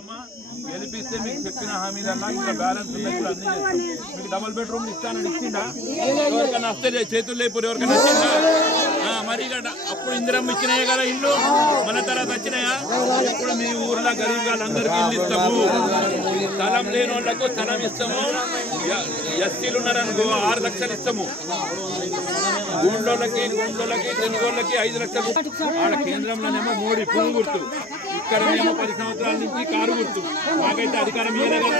చేస్తానమ్మా గెలిపిస్తే మీకు చెప్పిన హామీలన్నా ఇంకా బ్యాలెన్స్ ఉన్నాయి కూడా అన్ని చేస్తాం. మీకు డబుల్ బెడ్రూమ్ ఇస్తానని ఇచ్చిందా? ఎవరికైనా వస్తే చేతులు లేపు ఎవరికైనా వచ్చిందా? మరి అప్పుడు ఇందిరమ్మ ఇచ్చినాయే కదా ఇల్లు? మన తర్వాత వచ్చినాయా? ఇప్పుడు మీ ఊర్లో గరీబ్ వాళ్ళందరికీ ఇల్లు ఇస్తాము. స్థలం లేని వాళ్ళకు స్థలం ఇస్తాము. ఎ- ఎస్సీలు ఉన్నారనుకో ఆరు లక్షలు ఇస్తాము. గుండోళ్ళకి గుండోళ్ళకి తెలుగోళ్ళకి ఐదు లక్షలు. ఆడ కేంద్రంలోనేమో మోడీ పువ్వు గుర్తు. ఇక్కడనేమో పది సంవత్సరాల నుంచి కారు గుర్తు మాకైతే అధికారం ఇవ్వలే కదా.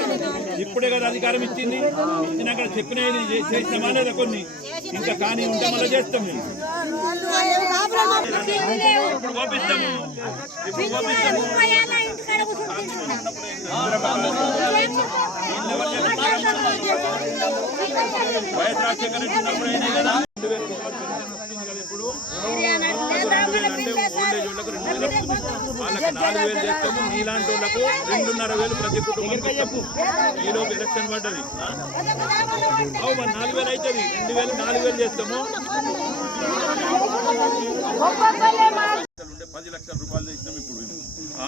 ఇప్పుడే కదా అధికారం ఇచ్చింది. ఇచ్చినాక చెప్పినవి చే- చేసినామా లేదా కొన్ని. ఇంకా కానీ ఉంటే మళ్ళీ చేస్తాం మేము. ఇప్పుడు కోపిస్తాము. ఇప్పుడు కోపిస్తాము. వైఎస్ రాజశేఖర రెడ్డి ఉన్నప్పుడు అయినాయి కదా రెండు వేల రూపాయలు పెన్షన్ వస్తుంది కదా ఇప్పుడు అంటే ఓల్డేజ్ వాళ్ళకు రెండు వేలు వస్తుంది వాళ్ళకి నాలుగు వేలు చేస్తాము వాళ్ళకు రెండున్నర వేలు ప్రతి కుటుంబానికి ఇస్తాము ఈలోపు ఎలక్షన్ పడ్డది? అవు మరి నాలుగు వేలు అవుతుంది రెండు వేలు నాలుగు వేలు చేస్తాము. ఉండే పది లక్షల రూపాయలు చేసినాం ఇప్పుడు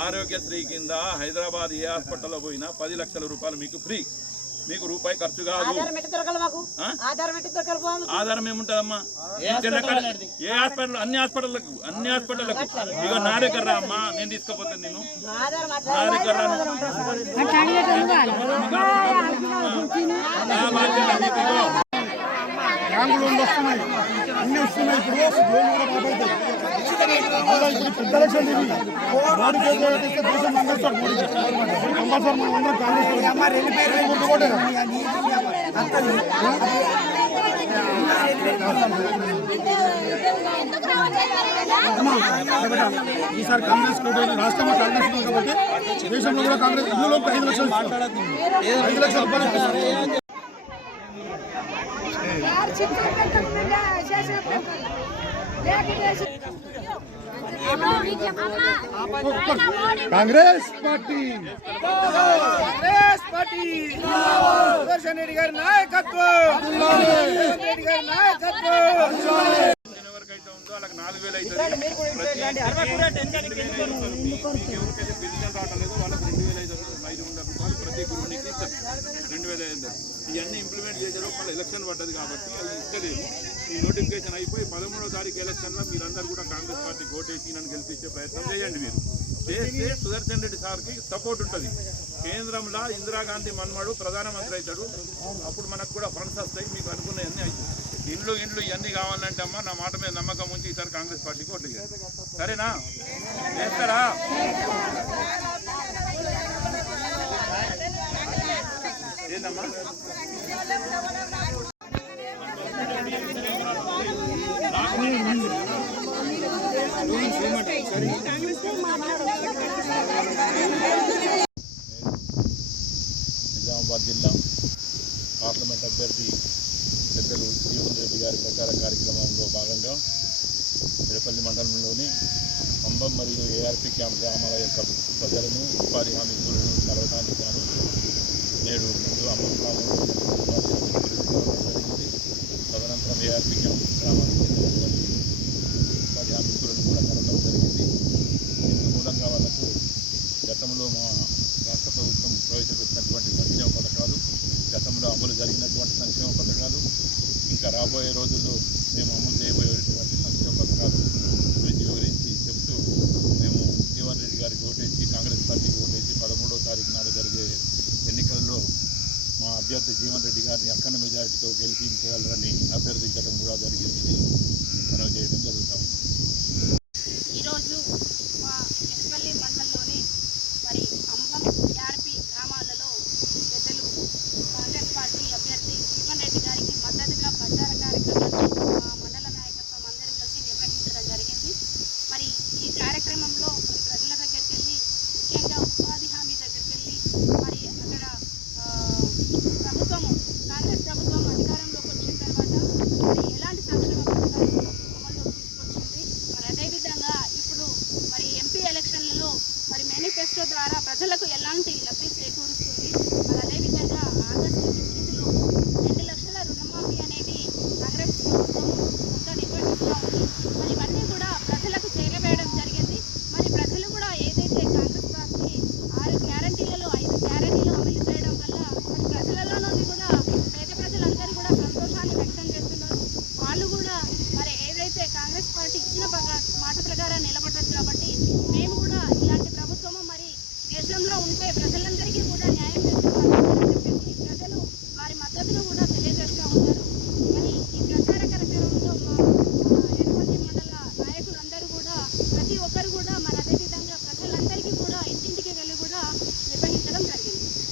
ఆరోగ్యశ్రీ కింద హైదరాబాద్ ఏ హాస్పిటల్లో పోయినా పది లక్షల రూపాయలు మీకు ఫ్రీ. మీకు రూపాయి ఖర్చు కాదు ఆధారం ఏముంటదమ్మా ఏ హాస్పిటల్ అన్ని హాస్పిటల్లకు అన్ని హాస్పిటల్లకు ఇక నా దగ్గర రా అమ్మా నేను తీసుకుపోతాను నేను ఆధారం నా దగ్గర రాను. అన్ని వస్తున్నాయి ఇప్పుడు లోన్ కూడా మళ్ళా ఇప్పుడు పెద్ద ఎలక్షన్ దేశం కంపల్సరీ మనం అందరం కాంగ్రెస్ కొట్టేదా? అమ్మా, లేకపోతే ఈసారి కాంగ్రెస్ రాష్ట్రంలో కాంగ్రెస్ కాబట్టి దేశంలో కూడా కాంగ్రెస్ ఇందులో ఐదు లక్షలు. ఐదు లక్షల రూపాయలు. కాంగ్రెస్ పార్టీ. కాంగ్రెస్ పార్టీ. సుదర్శన్ రెడ్డి గారి నాయకత్వం. రెడ్డి గారి నాయకత్వం. వాళ్ళకి నాలుగు వేలు అవుతుంది వాళ్ళకి రెండు వేల ఐదు వందల రూపాయలు ప్రతి గృహానికి ఇస్తారు రెండు వేల ఐదు ఇవన్నీ ఇంప్లిమెంట్ చేసే లోపల ఎలక్షన్ పడ్డది కాబట్టి అది ఇస్తలేదు ఈ నోటిఫికేషన్ అయిపోయి పదమూడో తారీఖు ఎలక్షన్లో మీరందరూ కూడా కాంగ్రెస్ పార్టీ ఓటేసి నన్ను గెలిపించే ప్రయత్నం చేయండి మీరు. చేస్తే సుదర్శన్ రెడ్డి సార్కి సపోర్ట్ ఉంటుంది. కేంద్రంలో ఇందిరాగాంధీ మన్మడు ప్రధానమంత్రి అవుతాడు. అప్పుడు మనకు కూడా ఫండ్స్ వస్తాయి. మీకు అనుకున్నవన్నీ అవుతాయి. ఇండ్లు ఇండ్లు ఇవన్నీ కావాలంటే అమ్మా నా మాట మీద నమ్మకం ఉంచి ఈసారి కాంగ్రెస్ పార్టీకి ఓట్లు సరేనా? చేస్తారా? నిజామాబాద్ జిల్లా పార్లమెంట్ అభ్యర్థి పెద్దలు జీవన్ రెడ్డి గారి ప్రచార కార్యక్రమంలో భాగంగా తిరుపల్లి మండలంలోని అంబం మరియు ఏఆర్పి క్యాంప్ గ్రామాల యొక్క ప్రజలను ఉపాధి హామీ కలవడానికి గాను నేడు ముందు అంబం జరిగింది తదనంతరం ఏఆర్పి గ్రామానికి చెందినటువంటి ఉపాధి హామీకులను కూడా కలవడం జరిగింది. ఇందు మూలంగా వాళ్ళకు గతంలో మా రాష్ట్ర ప్రభుత్వం ప్రవేశపెట్టినటువంటి సంక్షేమ పథకాలు గతంలో అమలు జరిగినటువంటి సంక్షేమ పథకాలు ఇంకా రాబోయే రోజుల్లో మేము అమలు చేయబోయేటువంటి సంక్షేమ పథకాలు గురించి వివరించి చెప్తూ మేము జీవన్ రెడ్డి గారికి ఓటేసి కాంగ్రెస్ పార్టీకి ఓటేసి పదమూడవ తారీఖు నాడు జరిగే ఎన్నికల్లో మా అభ్యర్థి జీవన్ రెడ్డి గారిని అక్కన మెజారిటీతో గెలిపించగలరని అభ్యర్థించడం కూడా జరిగింది. రైతులకు ఎలాంటి లబ్ధి చేకూరుస్తుంది? మరి అదేవిధంగా ఆగస్టు ఫిఫ్టీన్త్లో రెండు లక్షల రుణమాఫీ అనేది కాంగ్రెస్ ప్రభుత్వం ఉంది. మరి ఇవన్నీ కూడా ప్రజలకు చేరవేయడం జరిగింది. మరి ప్రజలు కూడా ఏదైతే కాంగ్రెస్ పార్టీ ఆరు గ్యారంటీలలో ఐదు గ్యారంటీలు అమలు చేయడం వల్ల మరి ప్రజలలో కూడా పేద ప్రజలందరూ కూడా సంతోషాన్ని వ్యక్తం చేస్తున్నారు. వాళ్ళు కూడా మరి ఏదైతే కాంగ్రెస్ పార్టీ ఇచ్చిన మాట ప్రకారం నిలబడ్డది కాబట్టి మేము కూడా ఇలాంటి ¿Qué es lo que